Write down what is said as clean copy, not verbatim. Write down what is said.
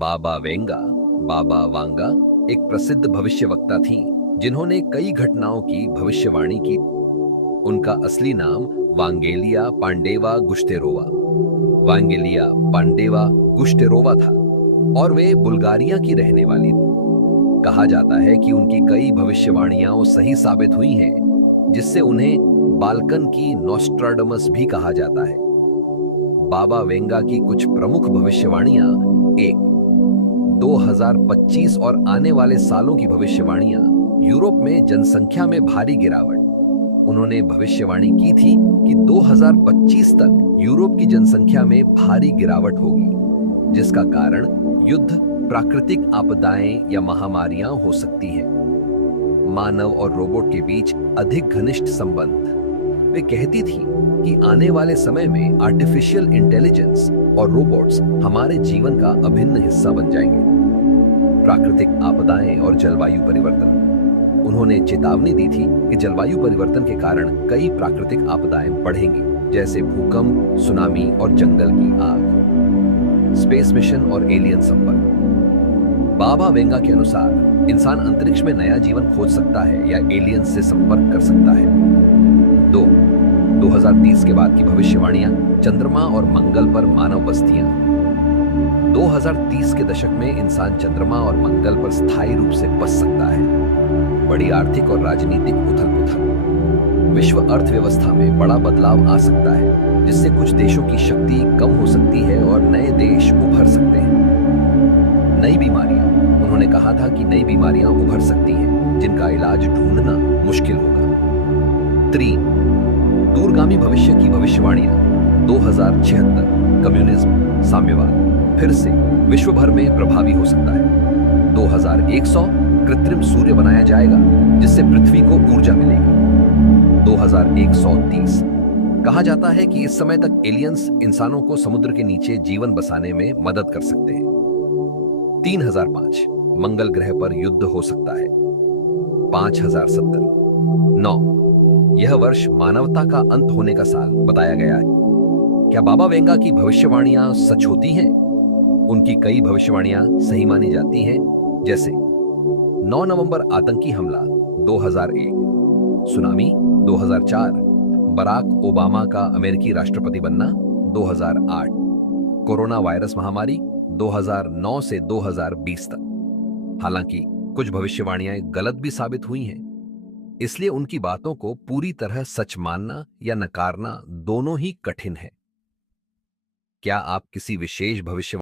बाबा Venga, बाबा वांगा एक प्रसिद्ध भविष्यवक्ता थीं, जिन्होंने कई घटनाओं की भविष्यवाणी की। उनका असली नाम वांगेलिया पांडेवा गुश्तेरोवा वांगेलिया पांडेवा गुश्तेरोवा था और वे बुल्गारिया की रहने वाली थी। कहा जाता है कि उनकी कई भविष्यवाणियां सही साबित हुई हैं, जिससे उन्हें बाल्कन की नॉस्ट्राडमस भी कहा जाता है। बाबा वेंगा की कुछ प्रमुख भविष्यवाणियां: एक, 2025 और आने वाले सालों की भविष्यवाणियां। यूरोप में जनसंख्या में भारी गिरावट। उन्होंने भविष्यवाणी की थी कि 2025 तक यूरोप की जनसंख्या में भारी गिरावट होगी, जिसका कारण युद्ध, प्राकृतिक आपदाएं या महामारियां हो सकती हैं। मानव और रोबोट के बीच अधिक घनिष्ठ संबंध। वे कहती थी कि आने वाले समय में आर्टिफिशियल इंटेलिजेंस और रोबोट्स हमारे जीवन का अभिन्न हिस्सा बन जाएंगे। प्राकृतिक आपदाएं और जलवायु परिवर्तन। उन्होंने चेतावनी दी थी कि जलवायु परिवर्तन के कारण कई प्राकृतिक आपदाएं बढ़ेंगी, जैसे भूकंप, सुनामी और जंगल की आग। स्पेस मिशन और एलियन संपर्क। बाबा वेंगा के अनुसार इंसान अंतरिक्ष में नया जीवन खोज सकता है या एलियन से संपर्क कर सकता है। 2, 2030 के बाद की भविष्यवाणियां। चंद्रमा और मंगल पर मानव बस्तियां। 2030 के दशक में इंसान चंद्रमा और मंगल पर स्थायी रूप से बस सकता है। बड़ी आर्थिक और राजनीतिक उथल-पुथल। विश्व अर्थव्यवस्था में बड़ा बदलाव आ सकता है, जिससे कुछ देशों की शक्ति कम हो सकती है और नए देश उभर सकते हैं। नई बीमारियां। उन्होंने कहा था कि नई बीमारियां उभर सकती हैं, जिनका इलाज ढूंढना मुश्किल होगा। 3, दूरगामी भविष्य की भविष्यवाणियां। 2076 कम्युनिज्म, साम्यवाद फिर से विश्व भर में प्रभावी हो सकता है। 2100 कृत्रिम सूर्य बनाया जाएगा, जिससे पृथ्वी को ऊर्जा मिलेगी। 2130 कहा जाता है कि इस समय तक एलियंस इंसानों को समुद्र के नीचे जीवन बसाने में मदद कर सकते हैं। 3005 मंगल ग्रह पर युद्ध हो सकता है। 5070 9 यह वर्ष मानवता का अंत होने का साल बताया गया है। क्या बाबा वेंगा की भविष्यवाणियां सच होती हैं? उनकी कई भविष्यवाणियां सही मानी जाती हैं, जैसे 9 नवंबर आतंकी हमला 2001, सुनामी 2004, बराक ओबामा का अमेरिकी राष्ट्रपति बनना 2008, कोरोना वायरस महामारी 2009 से 2020 तक। हालांकि कुछ भविष्यवाणियां गलत भी साबित हुई हैं, इसलिए उनकी बातों को पूरी तरह सच मानना या नकारना दोनों ही कठिन है। क्या आप किसी विशेष भविष्य